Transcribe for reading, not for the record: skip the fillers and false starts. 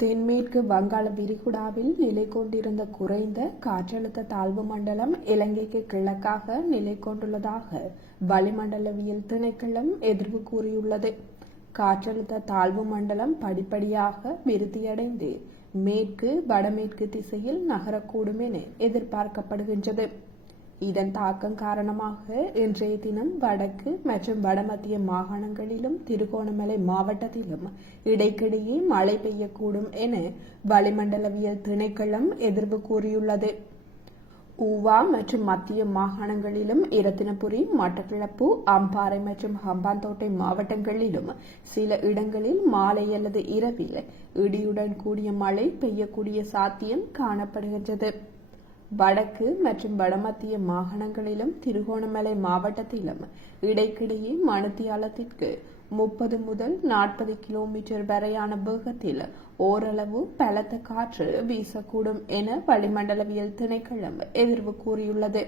தென்மேற்கு வங்காள விரிகுடாவில் நிலை கொண்டிருந்த குறைந்த காற்றழுத்த தாழ்வு மண்டலம் இலங்கைக்கு கிழக்காக நிலை கொண்டுள்ளதாக வளிமண்டலவியல் திணைக்களம் எதிர்வு கூறியுள்ளது. காற்றழுத்த தாழ்வு மண்டலம் படிப்படியாக விருத்தியடைந்து மேற்கு வடமேற்கு திசையில் நகரக்கூடும் என எதிர்பார்க்கப்படுகின்றது. இதன் தாக்கம் காரணமாக இன்றைய தினம் வடக்கு மற்றும் வடமத்திய மாகாணங்களிலும் திருகோணமலை மாவட்டத்திலும் இடைக்கிடையே மழை பெய்யக்கூடும் என வளிமண்டலவியல் திணைக்களம் எதிர்வு கூறியுள்ளது. ஊவா மற்றும் மத்திய மாகாணங்களிலும் இரத்தினபுரி, மட்டக்களப்பு, அம்பாறை மற்றும் ஹம்பாந்தோட்டை மாவட்டங்களிலும் சில இடங்களில் மாலை அல்லது இரவில் இடியுடன் கூடிய மழை பெய்யக்கூடிய சாத்தியம் காணப்படுகின்றது. வடக்கு மற்றும் வடமத்திய மாகாணங்களிலும் திருகோணமலை மாவட்டத்திலும் இடைக்கிடையே மணித்தியாலத்திற்கு 30 முதல் 40 கிலோமீட்டர் வரையான வேகத்தில் ஓரளவு பலத்த காற்று வீசக்கூடும் என வளிமண்டலவியல் திணைக்களம் எதிர்வு கூறியுள்ளது.